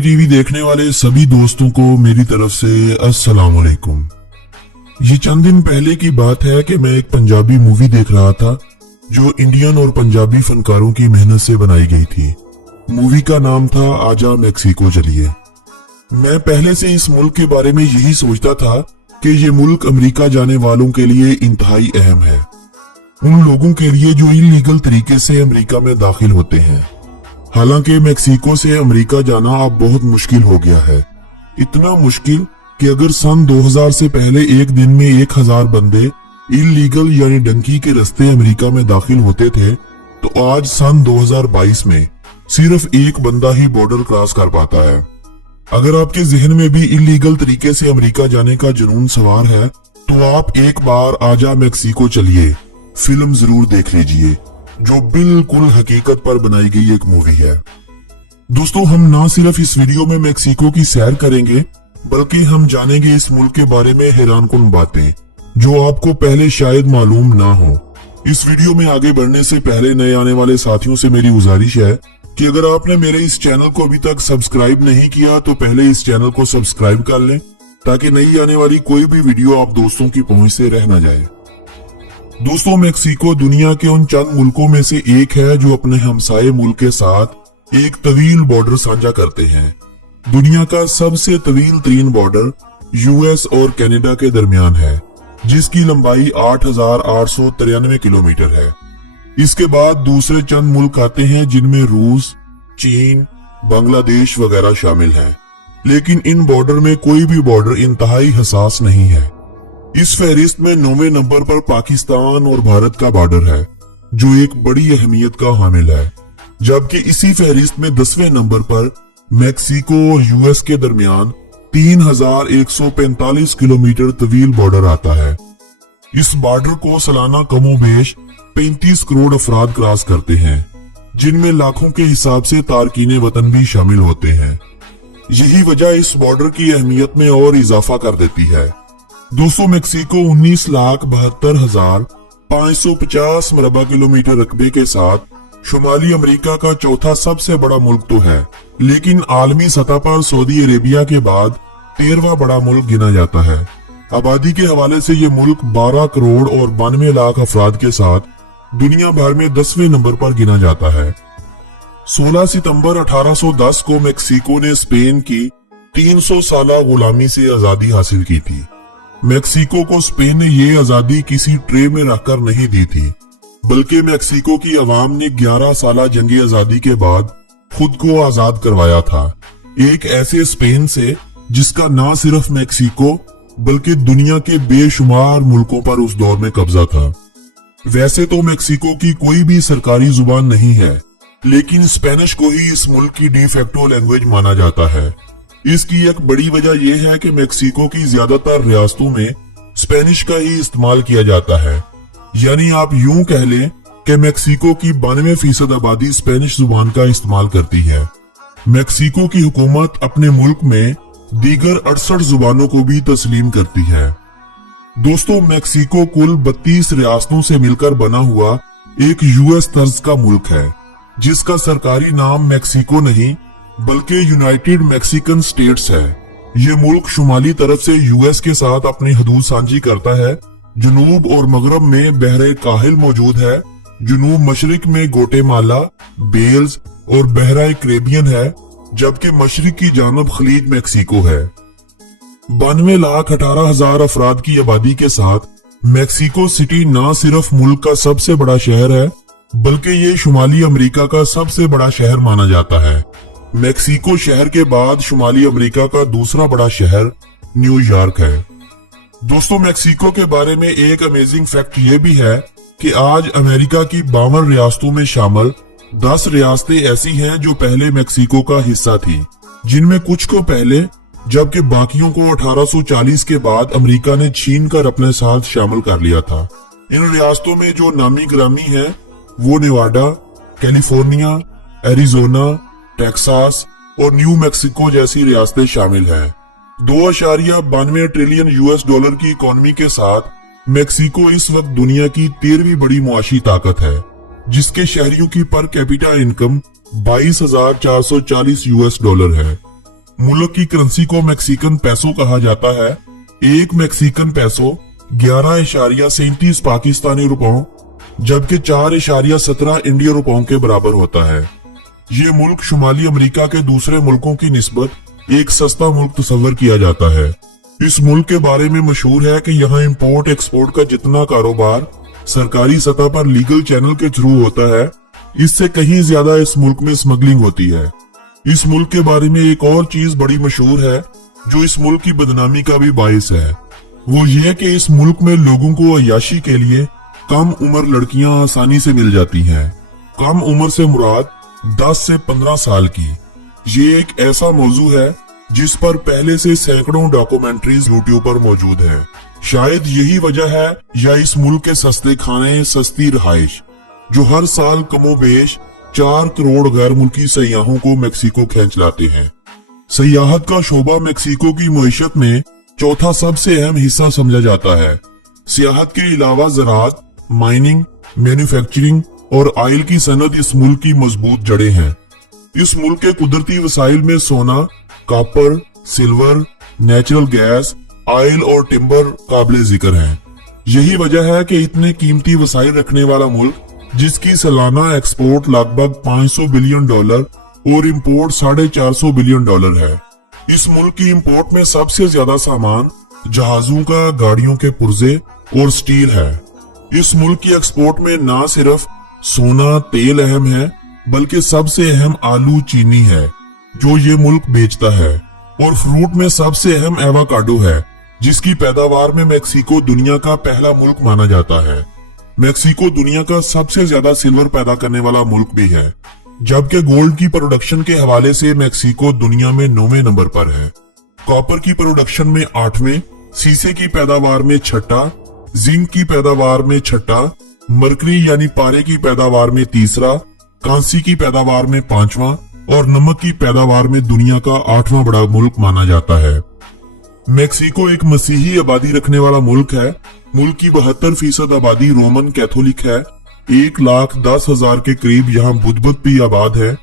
माई TV देखने वाले सभी दोस्तों को मेरी तरफ से अस्सलाम वालेकुम। ये चंद दिन पहले की बात है कि मैं एक पंजाबी मूवी देख रहा था जो इंडियन और पंजाबी फनकारों की मेहनत से बनाई गई थी। मूवी का नाम था आजा मेक्सिको चलिए। मैं पहले से इस मुल्क के बारे में यही सोचता था कि ये मुल्क अमेरिका जाने वालों के लिए इंतहाई अहम है, उन लोगों के लिए जो इलीगल तरीके से अमेरिका में दाखिल होते हैं। हालांकि मेक्सिको से अमेरिका जाना अब बहुत मुश्किल हो गया है, इतना मुश्किल कि अगर सन 2000 से पहले एक दिन में 1000 बंदे इलीगल यानी डंकी के रास्ते अमेरिका में दाखिल होते थे, तो आज सन 2022 में सिर्फ एक बंदा ही बॉर्डर क्रॉस कर पाता है। अगर आपके जहन में भी इलीगल तरीके से अमेरिका जाने का जुनून सवार है तो आप एक बार आजा मेक्सिको चलिए फिल्म जरूर देख लीजिए, जो बिल्कुल हकीकत पर बनाई गई एक मूवी है। दोस्तों, हम ना सिर्फ इस वीडियो में मेक्सिको की सैर करेंगे बल्कि हम जानेंगे इस मुल्क के बारे में हैरानकुन बातें जो आपको पहले शायद मालूम ना हो। इस वीडियो में आगे बढ़ने से पहले नए आने वाले साथियों से मेरी गुजारिश है कि अगर आपने मेरे इस चैनल को अभी तक सब्सक्राइब नहीं किया तो पहले इस चैनल को सब्सक्राइब कर लें ताकि नई आने वाली कोई भी वीडियो आप दोस्तों की पहुंच से रह ना जाए। दोस्तों, मेक्सिको दुनिया के उन चंद मुल्कों में से एक है जो अपने हमसाये मुल्क के साथ एक तवील बॉर्डर साझा करते हैं। दुनिया का सबसे तवील तरीन बॉर्डर यूएस और कनाडा के दरमियान है, जिसकी लंबाई 8893 किलोमीटर है। इसके बाद दूसरे चंद मुल्क आते हैं जिनमें रूस, चीन, बांग्लादेश वगैरह शामिल हैं। लेकिन इन बॉर्डर में कोई भी बॉर्डर इंतहाई हसास नहीं है। इस फहरिस्त में 9वें नंबर पर पाकिस्तान और भारत का बॉर्डर है, जो एक बड़ी अहमियत का हामिल है, जबकि इसी फहरिस्त में 10वें नंबर पर मेक्सिको और यूएस के दरमियान 3145 किलोमीटर तवील बॉर्डर आता है। इस बॉर्डर को सालाना कमोबेश 35 करोड़ अफराद क्रॉस करते हैं, जिनमें लाखों के हिसाब से तारकीने वतन भी शामिल होते हैं। यही वजह इस बॉर्डर की अहमियत में और इजाफा कर देती है। दोस्तों, मेक्सिको 19,72,550 मरबा किलोमीटर रकबे के साथ शुमाली अमेरिका का चौथा सबसे बड़ा मुल्क तो है, लेकिन आलमी सतह पर सऊदी अरेबिया के बाद 13वां बड़ा मुल्क गिना जाता है। आबादी के हवाले से ये मुल्क 12 करोड़ और 92 लाख अफराद के साथ दुनिया भर में 10वें नंबर पर गिना जाता है। 16 सितंबर 1810 को मेक्सिको ने स्पेन की 300 साला गुलामी से आजादी हासिल की थी। मेक्सिको को स्पेन ने ये आजादी किसी ट्रे में रखकर नहीं दी थी, बल्कि मेक्सिको की आवाम ने 11 साला जंगी आजादी के बाद खुद को आजाद करवाया था, एक ऐसे स्पेन से जिसका ना सिर्फ मेक्सिको बल्कि दुनिया के बेशुमार मुल्कों पर उस दौर में कब्जा था। वैसे तो मेक्सिको की कोई भी सरकारी जुबान नहीं है, लेकिन स्पेनिश को ही इस मुल्क की डी फैक्टो लैंग्वेज माना जाता है। इसकी एक बड़ी वजह यह है कि मेक्सिको की ज्यादातर रियासतों में स्पेनिश का ही इस्तेमाल किया जाता है। यानी आप यूं कह लें कि मेक्सिको की 92% आबादी स्पेनिश जुबान का इस्तेमाल करती है। मेक्सिको की हुकूमत अपने मुल्क में दीगर 68 जुबानों को भी तस्लीम करती है। दोस्तों, मेक्सिको कुल 32 रियासतों से मिलकर बना हुआ एक यूएस तर्ज का मुल्क है, जिसका सरकारी नाम मेक्सिको नहीं बल्कि यूनाइटेड मैक्सिकन स्टेट्स है। ये मुल्क शुमाली तरफ से यूएस के साथ अपनी हदूद साझी करता है। जनूब और मगरब में बहरे काहिल मौजूद है। जनूब मशरिक में गोटेमाला, बेल्स और बहरा कैरेबियन है, जबकि मशरिक की जानब खलीज मेक्सिको है। 92,18,000 अफराद की आबादी के साथ मेक्सिको सिटी न सिर्फ मुल्क का सबसे बड़ा शहर है बल्कि ये शुमाली अमेरिका का सबसे बड़ा शहर माना जाता है। मेक्सिको शहर के बाद शुमाली अमेरिका का दूसरा बड़ा शहर न्यूयॉर्क है। दोस्तों, मेक्सिको के बारे में एक अमेजिंग फैक्ट ये भी है कि आज अमेरिका की 52 रियासतों में शामिल 10 रियासतें ऐसी हैं जो पहले मेक्सिको का हिस्सा थी, जिनमें कुछ को पहले जबकि बाकियों को 1840 के बाद अमेरिका ने छीन कर अपने साथ शामिल कर लिया था। इन रियासतों में जो नामी ग्रामी है वो नेवाडा, कैलिफोर्निया, एरिजोना, टेक्सास और न्यू मैक्सिको जैसी रियासतें शामिल हैं। 2.92 ट्रिलियन यूएस डॉलर की इकोनॉमी के साथ मेक्सिको इस वक्त दुनिया की 13वीं बड़ी मुआशी ताकत है, जिसके शहरियों की per capita income 22,440 US dollar है। मुल्क की करेंसी को मैक्सिकन पैसो कहा जाता है। एक मैक्सिकन पैसो 11.37 पाकिस्तानी रुपयों जबकि 4.17 इंडियन रुपयों के बराबर होता है। ये मुल्क शुमाली अमेरिका के दूसरे मुल्कों की निस्बत एक सस्ता मुल्क तस्वर किया जाता है। इस मुल्क के बारे में मशहूर है कि यहाँ इंपोर्ट एक्सपोर्ट का जितना कारोबार सरकारी सतह पर लीगल चैनल के थ्रू होता है, इससे कहीं ज्यादा इस मुल्क में स्मगलिंग होती है। इस मुल्क के बारे में एक और चीज बड़ी मशहूर है जो इस मुल्क की बदनामी का भी बायस है। वो ये कि इस मुल्क में लोगों को अय्याशी के लिए कम उम्र लड़कियां आसानी से मिल जाती हैं। कम उम्र से मुराद 10 से 15 साल की। ये एक ऐसा मौजू है जिस पर पहले से सैकड़ों डॉक्यूमेंट्रीज यूट्यूब पर मौजूद है। शायद यही वजह है या इस मुल्क के सस्ते खाने, सस्ती रहाइश जो हर साल कमोबेश 4 करोड़ गैर मुल्की सयाहों को मैक्सिको खींच लाते हैं। सयाहत का शोबा मैक्सिको की मईशत में चौथा सबसे अहम हिस्सा समझा जाता है। सियाहत के अलावा ज़राअत, माइनिंग, मैन्युफैक्चरिंग और ऑयल की सनत इस मुल्क की मजबूत जड़ें हैं। इस मुल्क के कुदरती वसाइल में सोना, copper, silver, natural gas, oil और टिम्बर काबिल जिक्र हैं। यही वजह है कि इतने कीमती वसाइल रखने वाला मुल्क जिसकी सालाना एक्सपोर्ट लगभग $500 बिलियन और इंपोर्ट $450 बिलियन है। इस मुल्क की इंपोर्ट में सबसे ज्यादा सामान जहाजों का, गाड़ियों के पुर्जे और स्टील है। इस मुल्क की एक्सपोर्ट में न सिर्फ सोना, तेल अहम है बल्कि सबसे अहम आलू, चीनी है जो ये मुल्क बेचता है। और फ्रूट में सबसे अहम एवोकाडो है जिसकी पैदावार में मैक्सिको दुनिया का पहला मुल्क माना जाता है। मैक्सिको दुनिया का सबसे ज्यादा सिल्वर पैदा करने वाला मुल्क भी है, जबकि गोल्ड की प्रोडक्शन के हवाले से मैक्सिको दुनिया में 9वें नंबर पर है। कॉपर की प्रोडक्शन में 8वें, शीशे की पैदावार में 6ठा, जिंक की पैदावार में 6ठा, मरकरी यानी पारे की पैदावार में 3रा, कांसी की पैदावार में 5वां और नमक की पैदावार में दुनिया का 8वां बड़ा मुल्क माना जाता है। मैक्सिको एक मसीही आबादी रखने वाला मुल्क है। मुल्क की 72% आबादी रोमन कैथोलिक है। 1,10,000 के करीब यहाँ बुद्ध भी आबाद है।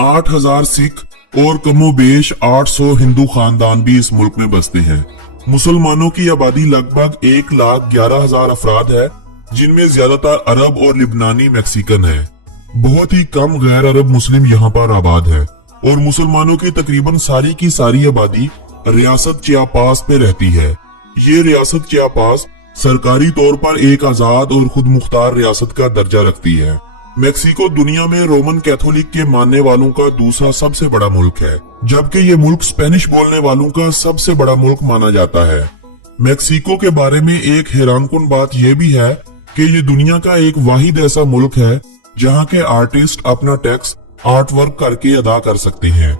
8,000 सिख और कमोबेश 800 हिंदू खानदान भी इस मुल्क में बसते हैं। मुसलमानों की आबादी लगभग 1,11,000 अफराद है, जिनमें ज्यादातर अरब और लिबनानी मैक्सिकन है। बहुत ही कम गैर अरब मुस्लिम यहाँ पर आबाद है और मुसलमानों की तकरीबन सारी की सारी आबादी रियासत चियापास में रहती है। ये रियासत चियापास सरकारी तौर पर एक आजाद और खुद मुख्तार रियासत का दर्जा रखती है। मैक्सिको दुनिया में रोमन कैथोलिक के मानने वालों का दूसरा सबसे बड़ा मुल्क है, जबकि ये मुल्क स्पेनिश बोलने वालों का सबसे बड़ा मुल्क माना जाता है। मैक्सिको के बारे में एक हैरानकुन बात यह भी है कि ये दुनिया का एक वाहिद ऐसा मुल्क है जहाँ के आर्टिस्ट अपना टैक्स आर्ट वर्क करके अदा कर सकते हैं।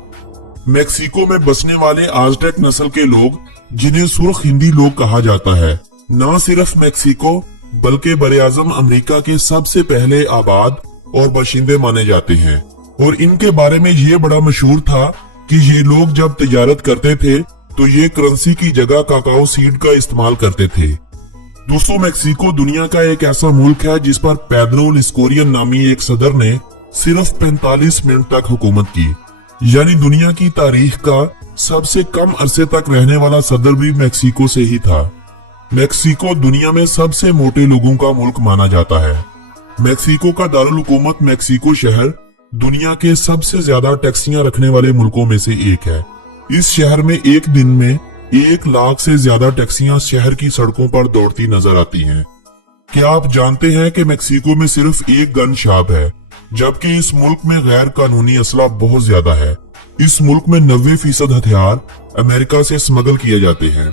मैक्सिको में बसने वाले आज़टेक नस्ल के लोग, जिन्हें सुर्ख हिंदी लोग कहा जाता है, न सिर्फ मैक्सिको बल्कि बरे-आज़म अमेरिका के सबसे पहले आबाद और बाशिंदे माने जाते हैं। और इनके बारे में ये बड़ा मशहूर था कि ये लोग जब तिजारत करते थे तो ये करेंसी की जगह काकाओ सीड का इस्तेमाल करते थे। दोस्तों, मैक्सिको दुनिया का एक ऐसा मुल्क है जिस पर पेड्रो एस्कोरिया नामी एक सदर ने सिर्फ 45 मिनट तक हुकूमत की, यानी दुनिया की तारीख का सबसे कम अरसे तक रहने वाला सदर भी मैक्सिको से ही था। मैक्सिको दुनिया में सबसे मोटे लोगों का मुल्क माना जाता है। मैक्सिको का दारुल हुकूमत मैक्सिको शहर दुनिया के सबसे ज्यादा टैक्सियां रखने वाले मुल्कों में से एक है। इस शहर में एक दिन में 1 लाख से ज्यादा टैक्सियां शहर की सड़कों पर दौड़ती नजर आती हैं। क्या आप जानते हैं कि मैक्सिको में सिर्फ एक गन शॉप है, जबकि इस मुल्क में गैर कानूनी असला बहुत ज्यादा है। इस मुल्क में 90% हथियार अमेरिका से स्मगल किए जाते हैं।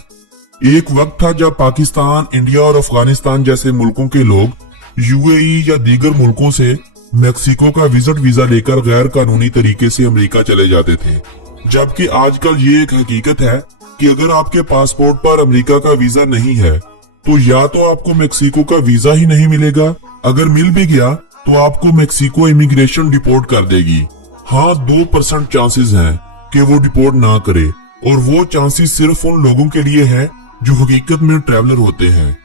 एक वक्त था जब पाकिस्तान, इंडिया और अफगानिस्तान जैसे मुल्कों के लोग यूएई या दीगर मुल्कों से मैक्सिको का विजिट वीजा लेकर गैर कानूनी तरीके से अमेरिका चले जाते थे, जबकि आजकल ये एक हकीकत है कि अगर आपके पासपोर्ट पर अमेरिका का वीजा नहीं है तो या तो आपको मैक्सिको का वीजा ही नहीं मिलेगा, अगर मिल भी गया तो आपको मैक्सिको इमिग्रेशन डिपोर्ट कर देगी। हाँ, 2% चांसेस हैं कि वो डिपोर्ट ना करे, और वो चांसेस सिर्फ उन लोगों के लिए हैं जो हकीकत में ट्रैवलर होते हैं।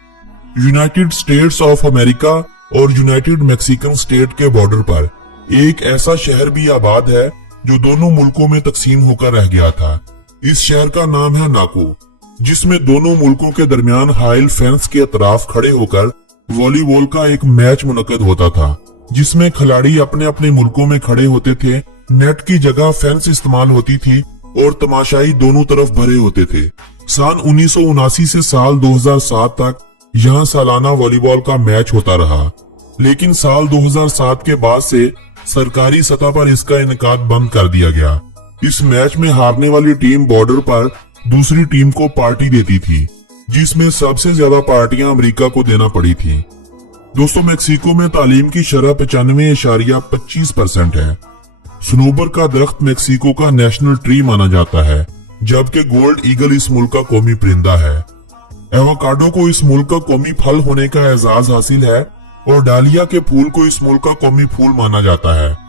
यूनाइटेड स्टेट्स ऑफ अमेरिका और यूनाइटेड मैक्सिकन स्टेट के बॉर्डर पर एक ऐसा शहर भी आबाद है जो दोनों मुल्कों में तकसीम होकर रह गया था। इस शहर का नाम है नाको, जिसमें दोनों मुल्कों के दरमियान हाइल फेंस के अतराफ खड़े होकर वॉलीबॉल का एक मैच मुनक्कद होता था, जिसमें खिलाड़ी अपने अपने मुल्कों में खड़े होते थे। नेट की जगह फेंस इस्तेमाल होती थी और तमाशाई दोनों तरफ भरे होते थे। सन 1979 से साल 2007 तक यहाँ सालाना वॉलीबॉल का मैच होता रहा, लेकिन साल 2007 के बाद से सरकारी सतह पर इसका इनेकाद बंद कर दिया गया। इस मैच में हारने वाली टीम बॉर्डर पर दूसरी टीम को पार्टी देती थी, जिसमें सबसे ज्यादा पार्टियां अमेरिका को देना पड़ी थी। दोस्तों, मेक्सिको में तालीम की शरह 95.25% है। सनोबर का दरख्त मेक्सिको का नेशनल ट्री माना जाता है, जबकि गोल्ड ईगल इस मुल्क का कौमी परिंदा है। एवोकाडो को इस मुल्क का कौमी फल होने का एजाज हासिल है और डालिया के फूल को इस मुल्क का कौमी फूल माना जाता है।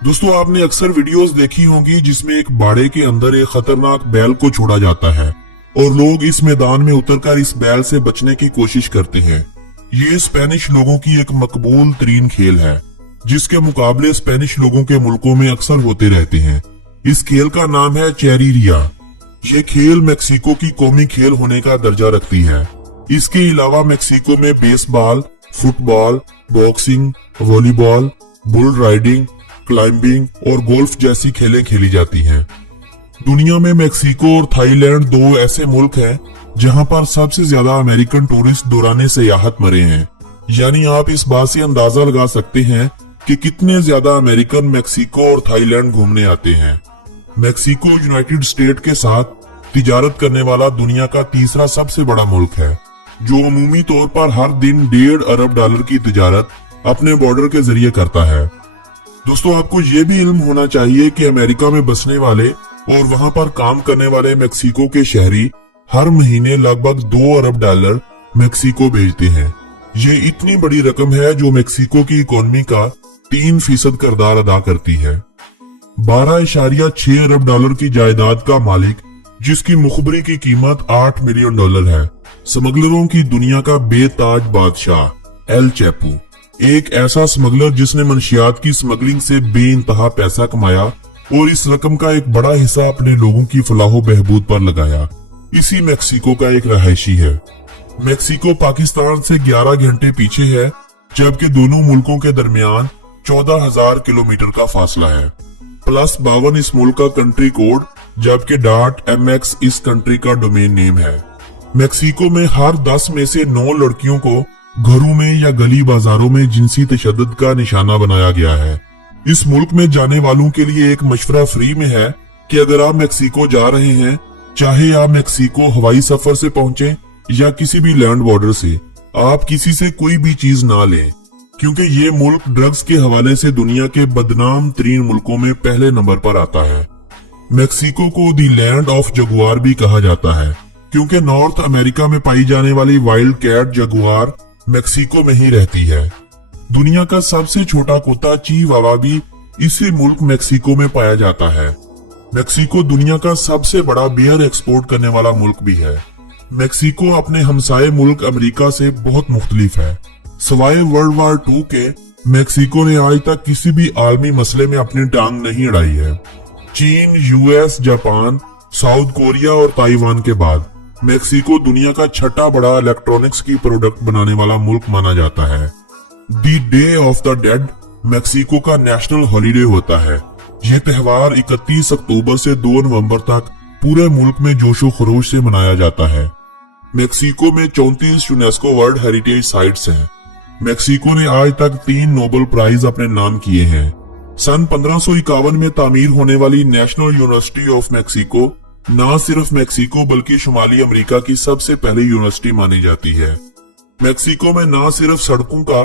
दोस्तों, आपने अक्सर वीडियोस देखी होंगी जिसमें एक बाड़े के अंदर एक खतरनाक बैल को छोड़ा जाता है और लोग इस मैदान में उतरकर इस बैल से बचने की कोशिश करते हैं। ये स्पेनिश लोगों की एक मकबूल तरीन खेल है, जिसके मुकाबले स्पेनिश लोगों के मुल्कों में अक्सर होते रहते हैं। इस खेल का नाम है चेरिरिया। ये खेल मेक्सिको की कौमी खेल होने का दर्जा रखती है। इसके अलावा मेक्सिको में baseball, football, boxing, volleyball, bull riding, climbing और गोल्फ जैसी खेलें खेली जाती हैं। दुनिया में मेक्सिको और थाईलैंड दो ऐसे मुल्क हैं जहां पर सबसे ज्यादा अमेरिकन टूरिस्ट दौरान सयाहत मरे हैं। यानी आप इस बात से अंदाजा लगा सकते हैं कि कितने ज्यादा अमेरिकन मेक्सिको और थाईलैंड घूमने आते हैं। मेक्सिको यूनाइटेड स्टेट के साथ तिजारत करने वाला दुनिया का तीसरा सबसे बड़ा मुल्क है, जो अमूमी तौर पर हर दिन $1.5 अरब की तिजारत अपने बॉर्डर के जरिए करता है। दोस्तों, आपको ये भी इल्म होना चाहिए कि अमेरिका में बसने वाले और वहां पर काम करने वाले मेक्सिको के शहरी हर महीने लगभग $2 अरब मेक्सिको भेजते हैं। ये इतनी बड़ी रकम है जो मेक्सिको की इकोनॉमी का 3% किरदार अदा करती है। $12.6 अरब की जायदाद का मालिक, जिसकी मुखबरी की कीमत $8 मिलियन है, स्मगलरों की दुनिया का बेताज बादशाह एल चैपो, एक ऐसा स्मगलर जिसने मंशियात की स्मगलिंग से बेइंतहा पैसा कमाया और इस रकम का एक बड़ा हिस्सा अपने लोगों की फलाहो बहबूद पर लगाया। इसी मेक्सिको का एक रहायशी है। मेक्सिको पाकिस्तान से 11 घंटे पीछे है, जबकि दोनों मुल्कों के दरमियान 14,000 किलोमीटर का फासला है। +52 इस मुल्क का कंट्री कोड, जबकि .mx इस कंट्री का डोमेन नेम है। मेक्सिको में हर 10 में से 9 लड़कियों को घरों में या गली बाजारों में जिनसी तशद्दुद का निशाना बनाया गया है। इस मुल्क में जाने वालों के लिए एक मशवरा फ्री में है कि अगर आप मेक्सिको जा रहे हैं, चाहे आप मेक्सिको हवाई सफर से पहुंचे या किसी भी लैंड बॉर्डर से, आप किसी से कोई भी चीज ना लें, क्योंकि ये मुल्क ड्रग्स के हवाले से दुनिया के बदनाम तरीन मुल्कों में पहले नंबर पर आता है। मेक्सिको को दी लैंड ऑफ जगुआर भी कहा जाता है, क्योंकि नॉर्थ अमेरिका में पाई जाने वाली वाइल्ड कैट जगुआर मेक्सिको में ही रहती है। दुनिया का सबसे छोटा कुत्ता चीवावा भी इसी मुल्क मेक्सिको में पाया जाता है। मेक्सिको दुनिया का सबसे बड़ा बियर एक्सपोर्ट करने वाला मुल्क भी है। मेक्सिको अपने हमसाये मुल्क अमेरिका से बहुत मुख्तलिफ है। सवाए वर्ल्ड वार 2 के मेक्सिको ने आज तक किसी भी आलमी मसले में अपनी टांग नहीं अड़ाई है। चीन, यूएस, जापान, साउथ कोरिया और ताइवान के बाद मेक्सिको दुनिया का छठा बड़ा इलेक्ट्रॉनिक्स की प्रोडक्ट बनाने वाला मुल्क माना जाता है। The day of the dead Mexico का नेशनल हॉलिडे होता है। यह त्योहार 31 अक्टूबर से 2 नवंबर तक पूरे मुल्क में जोशो खरोश से मनाया जाता है। मेक्सिको में 34 यूनेस्को वर्ल्ड हेरिटेज साइट्स हैं। मेक्सिको ने आज तक 3 नोबेल प्राइज अपने नाम किए हैं। सन 1551 में तामीर होने वाली नेशनल यूनिवर्सिटी ऑफ मेक्सिको न सिर्फ मेक्सिको बल्कि शुमाली अमेरिका की सबसे पहली यूनिवर्सिटी मानी जाती है। मेक्सिको में न सिर्फ सड़कों का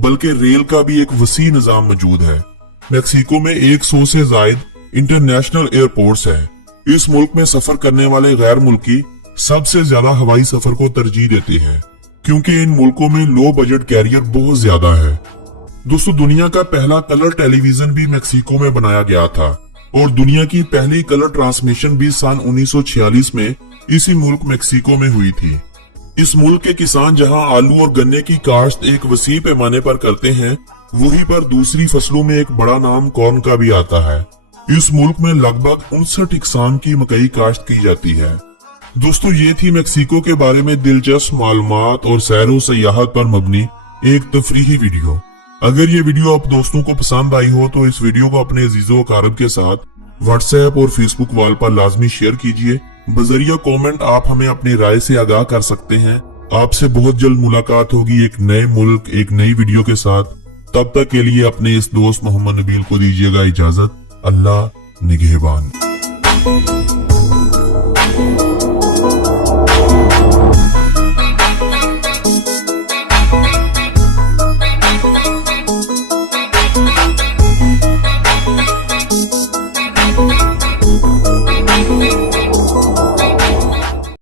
बल्कि रेल का भी एक वसी निजाम मौजूद है। मेक्सिको में 100 से ज्यादा इंटरनेशनल एयरपोर्ट्स हैं। इस मुल्क में सफर करने वाले गैर मुल्की सबसे ज्यादा हवाई सफर को तरजीह देते हैं, क्योंकि इन मुल्कों में लो बजट कैरियर बहुत ज्यादा है। दोस्तों, दुनिया का पहला कलर टेलीविजन भी मेक्सिको में बनाया गया था और दुनिया की पहली कलर ट्रांसमिशन भी सन 1946 में इसी मुल्क मेक्सिको में हुई थी। इस मुल्क के किसान जहां आलू और गन्ने की काश्त एक वसी पैमाने पर करते हैं, वहीं पर दूसरी फसलों में एक बड़ा नाम कॉर्न का भी आता है। इस मुल्क में लगभग 59 इकसाम की मकई काश्त की जाती है। दोस्तों, ये थी मेक्सिको के बारे में दिलचस्प मालूमात और सैरो सयाहत पर मबनी एक तफरीही वीडियो। अगर ये वीडियो आप दोस्तों को पसंद आई हो तो इस वीडियो को अपने अजीजों अकारब के साथ व्हाट्सएप और फेसबुक वॉल पर लाजमी शेयर कीजिए। बजरिया कमेंट आप हमें अपनी राय से आगाह कर सकते हैं। आपसे बहुत जल्द मुलाकात होगी एक नए मुल्क एक नई वीडियो के साथ। तब तक के लिए अपने इस दोस्त मोहम्मद नबील को दीजिएगा इजाजत। अल्लाह निगहबान।